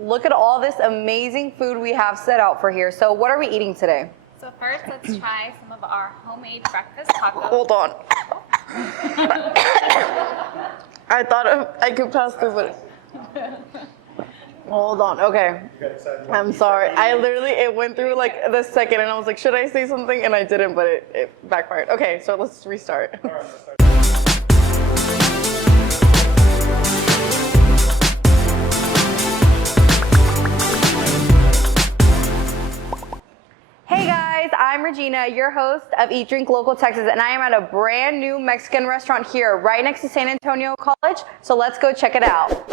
Look at all this amazing food we have set out for here. So what are we eating today? So first, let's try some of our homemade breakfast tacos. Hold on. I thought I could pass through, but hold on. Okay. I'm sorry. It went through like the second, and I was like, should I say something? And I didn't, but it backfired. Okay, so let's restart. All right, let's start. Hey guys, I'm Regina, your host of Eat Drink Local Texas, and I am at a brand new Mexican restaurant here right next to San Antonio College, so let's go check it out.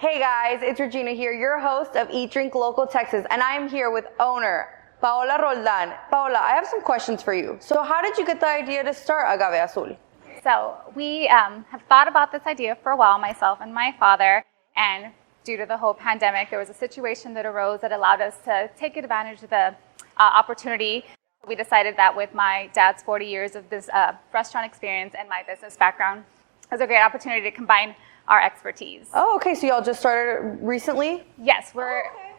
Hey guys, it's Regina here, your host of Eat Drink Local Texas, and I am here with owner Paola Roldan. Paola, I have some questions for you. So how did you get the idea to start Agave Azul? So we have thought about this idea for a while, myself and my father, and due to the whole pandemic, there was a situation that arose that allowed us to take advantage of the opportunity. We decided that with my dad's 40 years of this restaurant experience and my business background, it was a great opportunity to combine our expertise. Oh, okay, so y'all just started recently? Yes,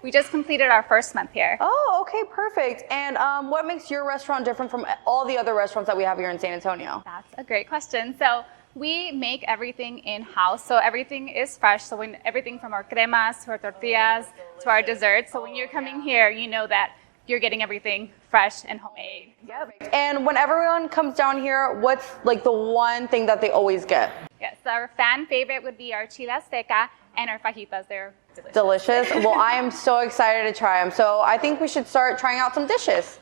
we just completed our first month here. Oh, okay, perfect. And what makes your restaurant different from all the other restaurants that we have here in San Antonio? That's a great question. So we make everything in-house, so everything is fresh. So everything from our cremas to our tortillas to our desserts. So when you're coming here, you know that you're getting everything fresh and homemade. Yep. And when everyone comes down here, what's like the one thing that they always get? Yes, our fan favorite would be our chile azteca and our fajitas. They're delicious. Delicious. Well, I am so excited to try them. So I think we should start trying out some dishes.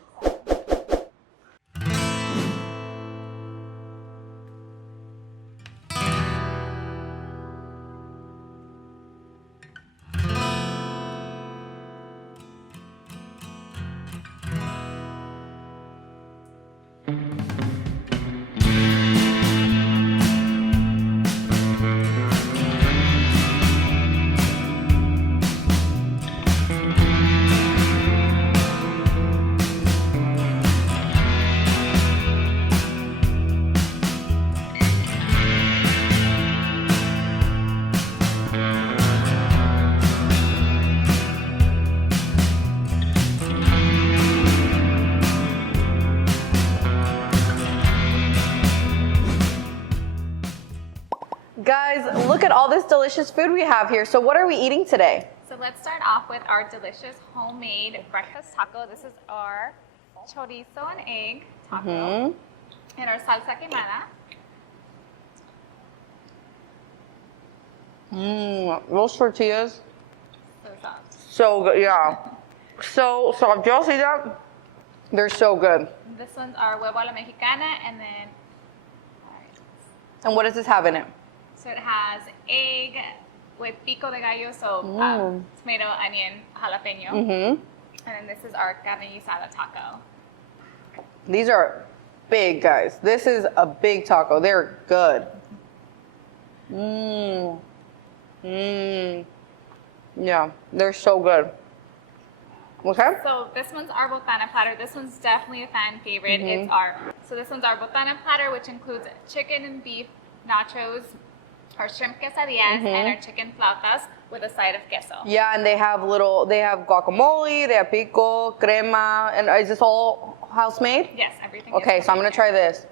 Guys, look at all this delicious food we have here. So what are we eating today? So let's start off with our delicious homemade breakfast taco. This is our chorizo and egg taco and our salsa quemada. Those tortillas. So soft. So good, yeah. So soft. Do y'all see that? They're so good. This one's our huevo a la mexicana, and then, And what does this have in it? so it has egg with pico de gallo, so tomato, onion, jalapeno. And then this is our carne guisada taco. These are big, guys. This is a big taco. They're good. Yeah, they're so good. Okay. So this one's our Botana Platter. This one's definitely a fan favorite. So this one's our Botana Platter, which includes chicken and beef nachos, our shrimp quesadillas, and our chicken flautas with a side of queso. Yeah, and they have guacamole, they have pico, crema, and is this all house made? Yes, everything. Okay, is so I'm gonna try this.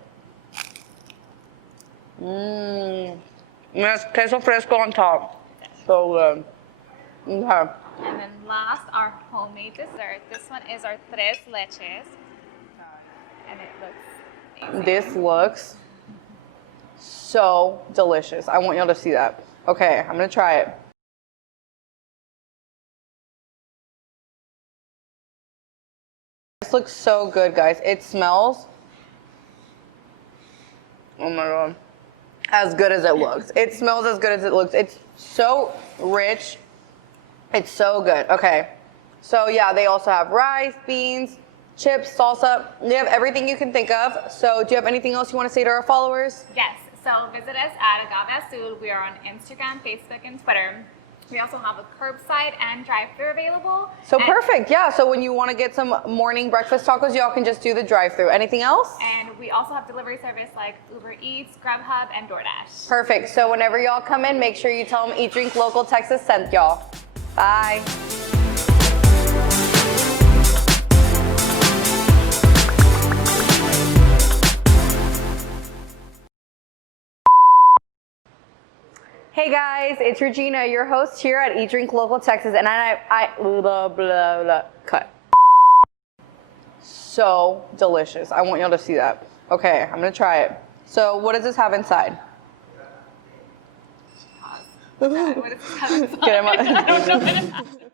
There's queso fresco on top. So good. Okay. And then last, our homemade dessert. This one is our tres leches. And it looks amazing. This looks so delicious. I want y'all to see that. Okay, I'm gonna try it. This looks so good, guys. It smells, oh my God, as good as it looks. It smells as good as it looks. It's so rich. It's so good. Okay, so yeah, they also have rice, beans, chips, salsa. They have everything you can think of. So do you have anything else you want to say to our followers? Yes. So visit us at Agave Azul. We are on Instagram, Facebook, and Twitter. We also have a curbside and drive-thru available. So perfect, yeah. So when you want to get some morning breakfast tacos, y'all can just do the drive-thru. Anything else? And we also have delivery service like Uber Eats, Grubhub, and DoorDash. Perfect. So whenever y'all come in, make sure you tell them Eat Drink Local Texas sent y'all. Bye. Hey guys, it's Regina, your host here at Eat Drink Local Texas, and I blah, blah, blah, cut. So delicious. I want y'all to see that. Okay, I'm gonna try it. So what does this have inside? Pause. What does this have inside? Get him up. I don't know what it has.